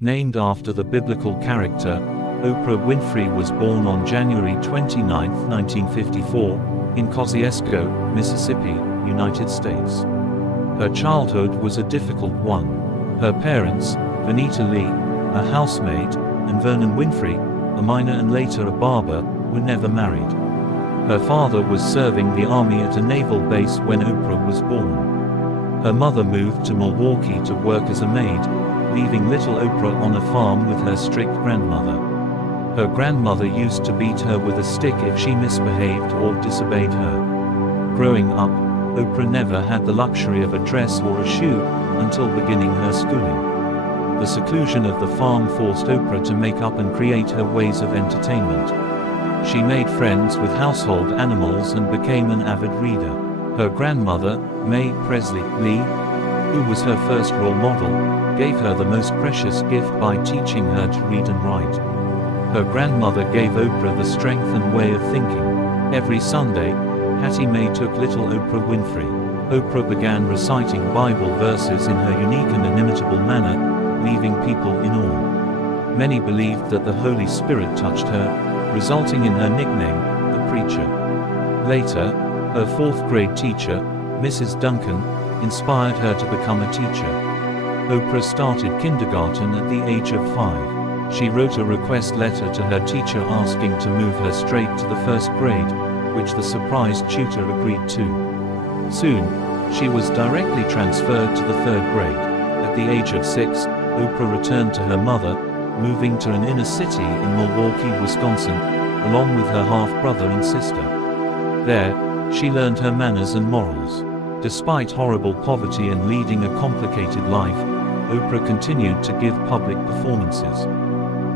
Named after the biblical character, Oprah Winfrey was born on January 29, 1954, in Kosciuszko, Mississippi, United States. Her childhood was a difficult one. Her parents, Vanita Lee, a housemaid, and Vernon Winfrey, a miner and later a barber, were never married. Her father was serving the army at a naval base when Oprah was born. Her mother moved to Milwaukee to work as a maid, leaving little Oprah on a farm with her strict grandmother. Her grandmother used to beat her with a stick if she misbehaved or disobeyed her. Growing up, Oprah never had the luxury of a dress or a shoe until beginning her schooling. The seclusion of the farm forced Oprah to make up and create her ways of entertainment. She made friends with household animals and became an avid reader. Her grandmother, May Presley Lee, who was her first role model, gave her the most precious gift by teaching her to read and write. Her grandmother gave Oprah the strength and way of thinking. Every Sunday, Hattie Mae took little Oprah Winfrey. Oprah began reciting Bible verses in her unique and inimitable manner, leaving people in awe. Many believed that the Holy Spirit touched her, resulting in her nickname, the Preacher. Later, her fourth-grade teacher, Mrs. Duncan, inspired her to become a teacher. Oprah started kindergarten at the age of 5. She wrote a request letter to her teacher asking to move her straight to the first grade, which the surprised tutor agreed to. Soon, she was directly transferred to the third grade. At the age of 6, Oprah returned to her mother, moving to an inner city in Milwaukee, Wisconsin, along with her half-brother and sister. There, she learned her manners and morals. Despite horrible poverty and leading a complicated life, Oprah continued to give public performances.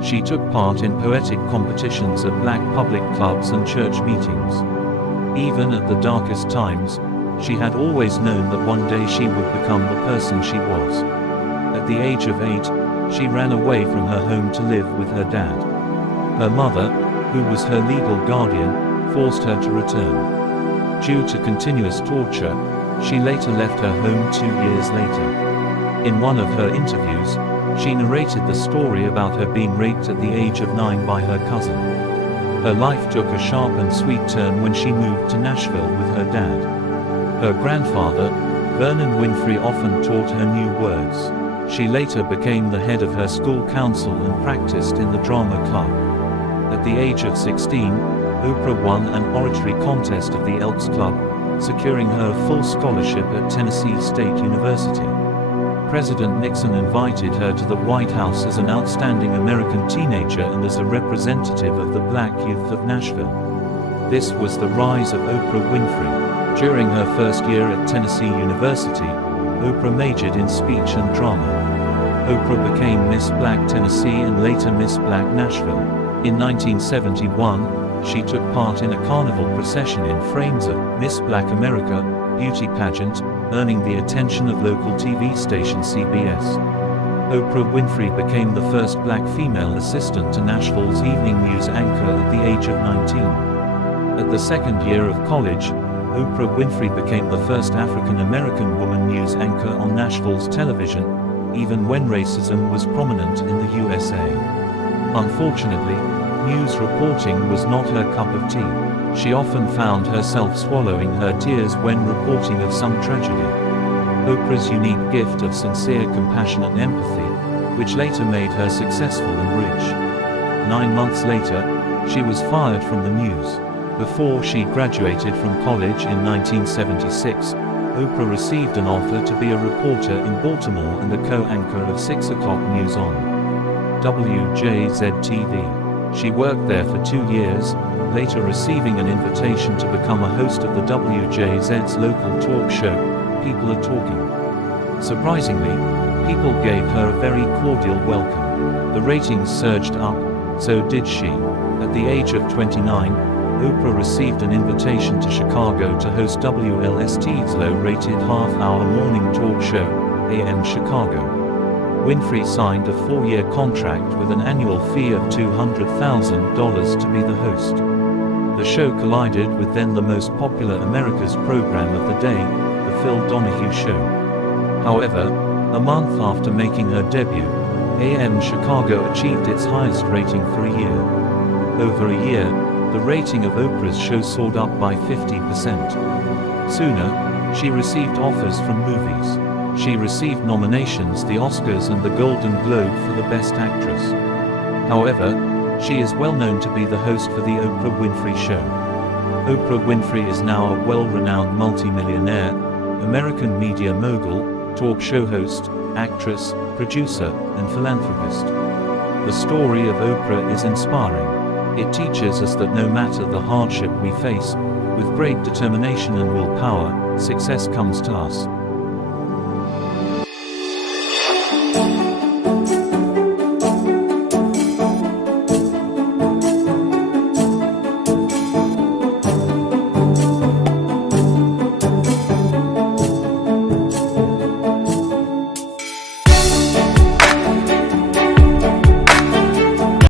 She took part in poetic competitions at black public clubs and church meetings. Even at the darkest times, she had always known that one day she would become the person she was. At the age of 8, she ran away from her home to live with her dad. Her mother, who was her legal guardian, forced her to return. Due to continuous torture, she later left her home 2 years later. In one of her interviews, she narrated the story about her being raped at the age of 9 by her cousin. Her life took a sharp and sweet turn when she moved to Nashville with her dad. Her grandfather, Vernon Winfrey, often taught her new words. She later became the head of her school council and practiced in the drama club. At the age of 16, Oprah won an oratory contest of the Elks Club, securing her a full scholarship at Tennessee State University. President Nixon invited her to the White House as an outstanding American teenager and as a representative of the black youth of Nashville. This was the rise of Oprah Winfrey. During her first year at Tennessee University, Oprah majored in speech and drama. Oprah became Miss Black Tennessee and later Miss Black Nashville. In 1971, she took part in a carnival procession in frames of Miss Black America beauty pageant, earning the attention of local TV station CBS. Oprah Winfrey became the first black female assistant to Nashville's evening news anchor at the age of 19. At the second year of college, Oprah Winfrey became the first African-American woman news anchor on Nashville's television, even when racism was prominent in the USA. Unfortunately, news reporting was not her cup of tea. She often found herself swallowing her tears when reporting of some tragedy. Oprah's unique gift of sincere compassion and empathy, which later made her successful and rich. 9 months later, she was fired from the news. Before she graduated from college in 1976, Oprah received an offer to be a reporter in Baltimore and a co-anchor of 6 o'clock news on WJZ-TV. She worked there for 2 years, later receiving an invitation to become a host of the WJZ's local talk show, People Are Talking. Surprisingly, people gave her a very cordial welcome. The ratings surged up, so did she. At the age of 29, Oprah received an invitation to Chicago to host WLST's low-rated half-hour morning talk show, AM Chicago. Winfrey signed a 4-year contract with an annual fee of $200,000 to be the host. The show collided with then the most popular America's program of the day, The Phil Donahue Show. However, a month after making her debut, AM Chicago achieved its highest rating for a year. Over a year, the rating of Oprah's show soared up by 50%. Sooner, she received offers from movies. She received nominations, the Oscars and the Golden Globe for the Best Actress. However, she is well known to be the host for the Oprah Winfrey Show. Oprah Winfrey is now a well-renowned multimillionaire, American media mogul, talk show host, actress, producer, and philanthropist. The story of Oprah is inspiring. It teaches us that no matter the hardship we face, with great determination and willpower, success comes to us.